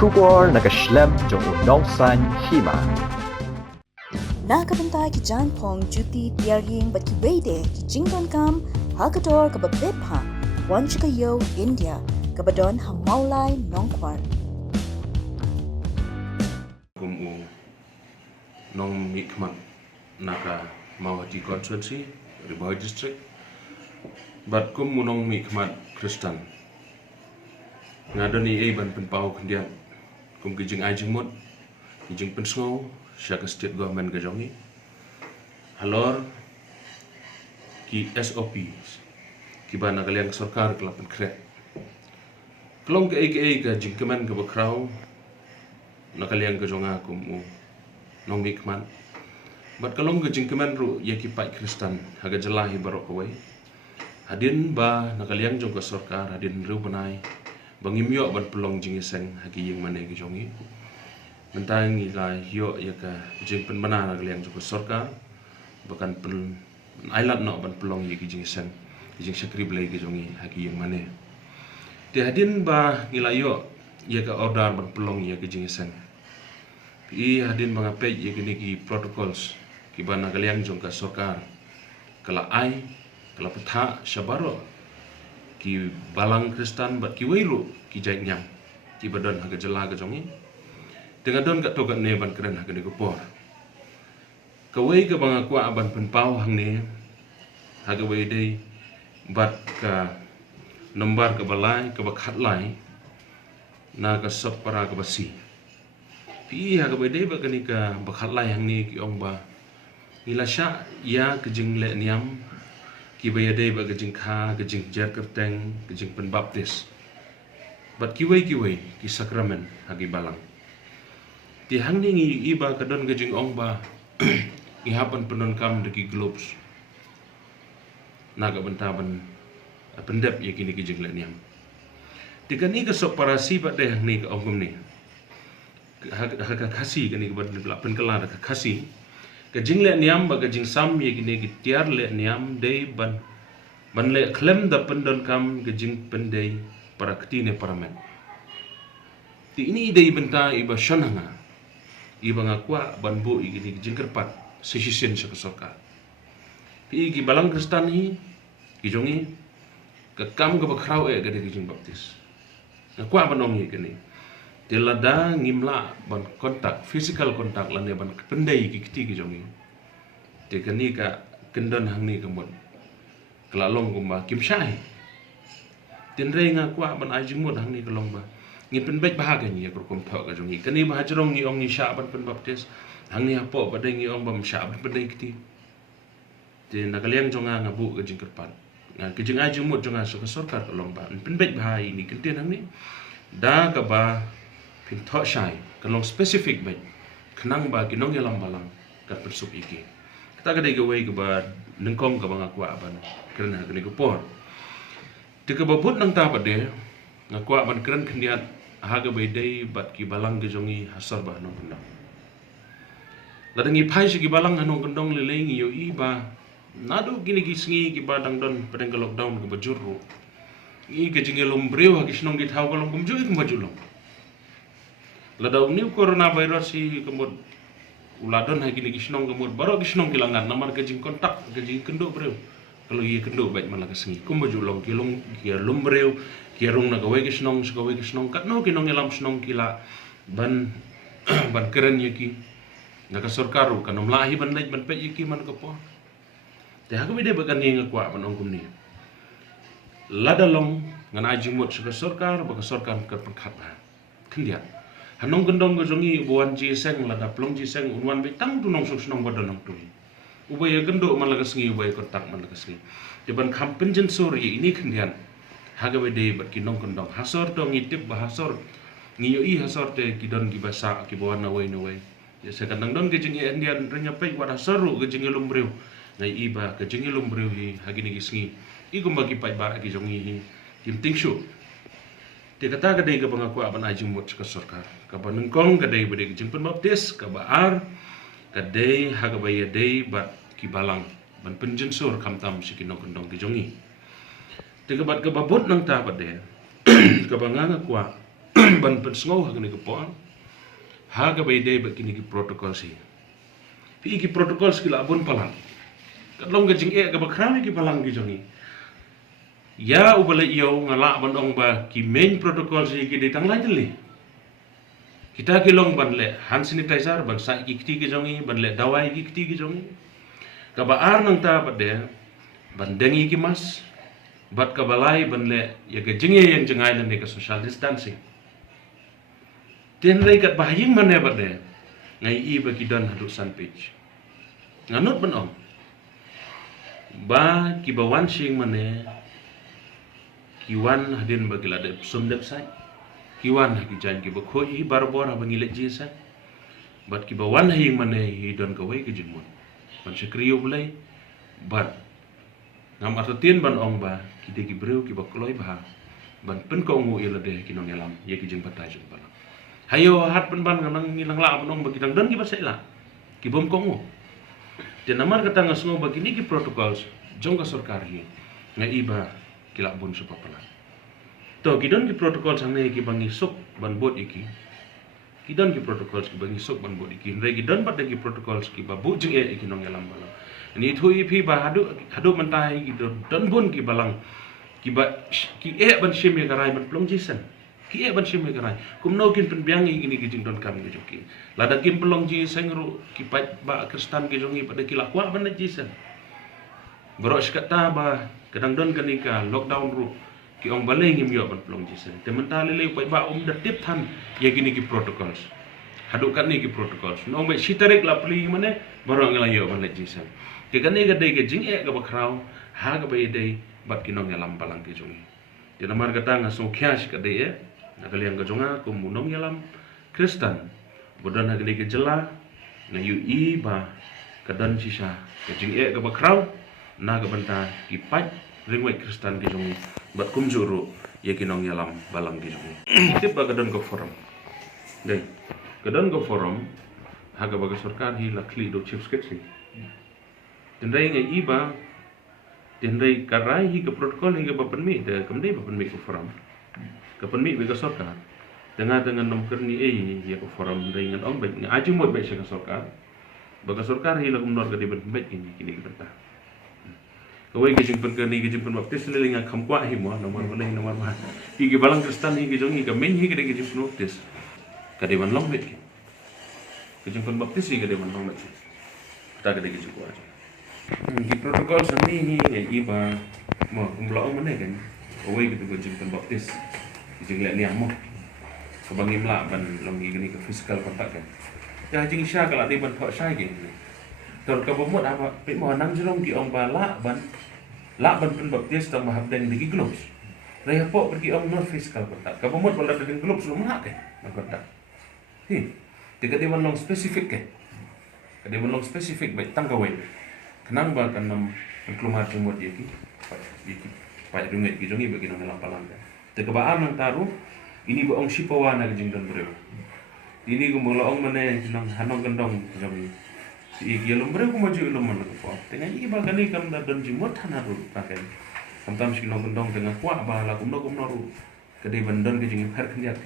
Shubor nakaslem jong unongsan hima. Nakabantay ki John Pong Juti Tiaring bat ki Wede ki Jingdon Kam Hakador kababebha Wan Chikayo India kabadon hamaulay nongkwar. Kumu nong mikmat naka Mawati constituency Riboy district but kumu nong mikmat Kristen ngadoni ban penpau kendian kum kijing ajing mot kijing pensngo syaka state government gajongi halor ki SOP ki bana kaliang sarkar kelapan kret kelong ke ka jingkeman ke bakrau nakaliang gajonga kumu nong mikman bat kalong ke jingkeman ru yaki pai Kristen haga jelahi barok kawai hadin ba nakaliang jong ke sarkar hadin ru banai bangimyo ban pelong jingiseng hagi yang mana gijongi mentang ila hiyo ya ka jing pen bana nakaliang jong ke sarkar bahkan pen island no ban pelong yaki jingiseng jing sakri belai gijongi hagi yang mana ti hadin ba ngilayo ya ka order ban pelong yaki jingiseng i hadin mangape ya kini ki protocols ki bana kaliang jong ka sarkar kala ai kala petha syabaro ki balang Kristen bat ki weiru ki jainyam ki badon haga jela ga jongi dengan don kat tokat ne ban keren haga ne gopor ka wei ka bang aku aban penpau hang ne haga wei dei bat ka nombar ka balai ka bakhat lai na ka sop para ka basi pi haga wei dei ba ka ni ka bakhat lai hang ne ki ong ba ilasha ya ke jing le niam ki bayadai ba gajing kha gajing jar kerteng gajing pen baptis bat kiwai ki sakramen hagi balang ti hang ni iba kadon gajing ong ba i hapan penon kam de ki globes naga bentaban pendep ye kini gajing leniam ti kani ka soparasi ba de hang ni ka ong ni haga khasi kani ba pen kala ka khasi gajing le niam ba gajing sam ye gine gitiar le niam dei ban le klem da pendon kam gajing pendei para ktine paramen ti ini dei benta iba shonanga iba ngakwa ban bu igini gajing kerpat sesisen sa kasoka pi gi balang Kristen hi gijongi ka kam ga bakrau ga gajing baptis ngakwa banong ye gini telada ngimla ban kontak physical kontak lane ban pendai ki kiti ki jongi te kani ka kendon hang ni kemon kelalong kumba kim syai tenre nga kwa ban ajing mod hang ni kelong ba ngin pen baik bahaga ni ko kom thok ka jongi kani ba hajrong ni ong ni sya ban pen baptis hang ni apo badai ni ong bam sya ban pendai kiti te nakaliang jonga ngabu ka jingkerpat nga ki jing ajing mod jonga so ka sarkar kelong ba pen baik bahai ni kenten hang ni da ka ba pintok syai kalong spesifik baik kenang ba kinong yalam balang kat persup iki kita kadai gawe ke ba nengkong ka bang aku aban kerana kini gopor te ka babut nang ta pade ngaku aban keren kendiat haga bedai bat ki balang gejongi hasar ba nong kendong ladangi pai si ki balang hanong kendong lelengi yo iba nadu kini ki sngi ki badang don padang lockdown ke bajuru i ke jinge lombreu ha kisnong ki thau kalong kumju ik majulong ladau ni coronavirus si kemud uladon hai gini kisnong kemud baru kisnong kilangan namar kajing kontak kajing kendo breu kalau ia kendo baik malah kesengi kumbajulong kilong kia lumbreu kia rung na gawe kisnong kat no kinong elam snong kila ban ban keren yaki naka sarkaru kanom lahi ban lej ban pe yaki man kapo te haga bide bagan ni ngakwa ban ongkum ni ladalong ngan ajing mot sa sarkar baka sarkar ka pangkhat ba kendia hanong gendong gejongi buan jiseng lada plong jiseng unwan betang tunong susnong badonong tui ubay gendo malaga sengi ubay kontak malaga sengi deban kampen jensori ini kendian haga bede bat kinong gendong hasor to ngitip bahasor ngiyo i hasor te kidon gibasa ki bawan nawai ya sekandang don gejengi endian renya pe wada soru gejengi lumbreu ngai iba gejengi lumbreu hi hagini gisengi i gumbagi pai ba gejongi hi kim tingshu te kata kadai ka bangaku aban ajing mot ka sarkar ka banengkong kadai bade jing pen baptis ka baar kadai haga baya dei bat ki balang ban penjensur kamtam sikino kendong ki jongi te ka bat ka babot nang ta bade ka banganga kwa ban pen sngo ha kini ke po ha ka bai dei ba kini ki protokol si pi ki protokol skila abun palang kadlong ga jing e ga ba krami ki palang ki jongi ya ubale iyo ngala ban ong ba ki main protokol si ki detang lai jeli kita ki long ban le hand sanitizer ban sa ki kiti ki jongi ban le dawai ki kiti ki jongi ka ba ar nang ta ba de ban dengi ki mas bat ka balai ban le ya ga jinge yang jengai le ka social distancing ten rei kat bahaying mane ba de ngai i ba ki dan hadu san page nganut ban ong ba ki ba wan sing mane kiwan hadin ba gila de sum dep sai kiwan ha ki jan ki ba khoi bar bor ha bangi le ji sa bat ki ba wan hing mane hi don ka wei ki jimun ban sekriyo bulai bat ngam artin ban ong ba ki de ki breu ki ba kloi ba ban pen ko ngu ila de ki nong elam ye ki jing patai jung bala hayo hat pen ban ngang ngilang la ban ong ba ki dang don ki ba sai la ki bom ko ngu te namar kata ngasngo ba ki ni ki protocols jong ka sarkar hi ngai ba kila bun su papala to kidon ki protokol sang ne ki bangi sok ban bot iki kidon ki protokol ki bangi sok ban bot iki re kidon pat ki protokol ki ba bu jing e iki nong elam bala ni thui phi ba hadu mentai ki don bun ki balang ki ba ki e ban shime karai ban plong jisen ki e ban shime karai kum no kin pen biang iki ni ki jing don kam ki joki lada kim plong ji sengru ki pat ba kristan ki jongi pada ki lakwa ban jisen Borok sekata ba kadang don kanika lockdown ru ki ong balai ngim yo ban plong jisen temental le pai ba da tip than ye gini ki protocols hadu kan ni ki protocols no ba sitarik la pli mane borok ngala yo ban jisen ke kan ni ga dei ke jing e ga ba krau ha ga bai dei bat ki nong yalam balang ki jongi te namar kata ngaso khyas ka dei e na kaliang ga jonga ku munong yalam kristan bodan ha ke jela na yu i ba kadan sisa ke jing e ga ba krau na ga banta ki pat ringwai kristan ki jongi bat kum juru ye ki nong yalam balang ki jongi tip ba gadon go forum dei gadon go forum ha ga ba sarkar hi lakli do chief secretary tendai ngai iba tendai karai hi ke protokol hi ke ba penmi de kamdei ba penmi ko forum ke penmi be ga sarkar dengan nom kerni ye ko forum dei ngan ong ba aju mo be se ka sarkar ba ga sarkar hi la kum nor ga de ben bet kini benta kawai ke jumpa ke ni ke jumpa baptis lelinga kamkwa hi mo nomor mana nomor mana hi ke balang kristan hi ke jong hi ke men hi ke de ke jumpa baptis ka de ban long bet ke jumpa baptis hi ke de ban long bet ta ke de ke jumpa aja ki protokol sani hi iba mo kumlo mana kan kawai ke jumpa baptis ki jeng le ni amo ke bangim la ban long hi ke ni ke physical kontak kan ya jing sya kala de ban thok sai ke tor ka bomot apa pe mo nang jerong ki ong bala ban pen baptis tang mahab den digi gloves re hapo pergi ong no physical kontak ka bomot bala den gloves lu mahak ke nak kontak hi tiga dewan long spesifik ke ka dewan long spesifik baik tang kawai kenang ba kan nam kelumar jumot ye ki pa dunget ki jongi bagi nang lampalan te ka ba nang taru ini ba ong sipawana ke jing don breu ini gumula ong mane nang hanong gendong jongi iki lombre ko maju ilom man ko tengah iba kali kam da don jimot hanaru pakai kam tam sing gendong tengah kuah ba la kum no ru kede bandon ke jing har kendiat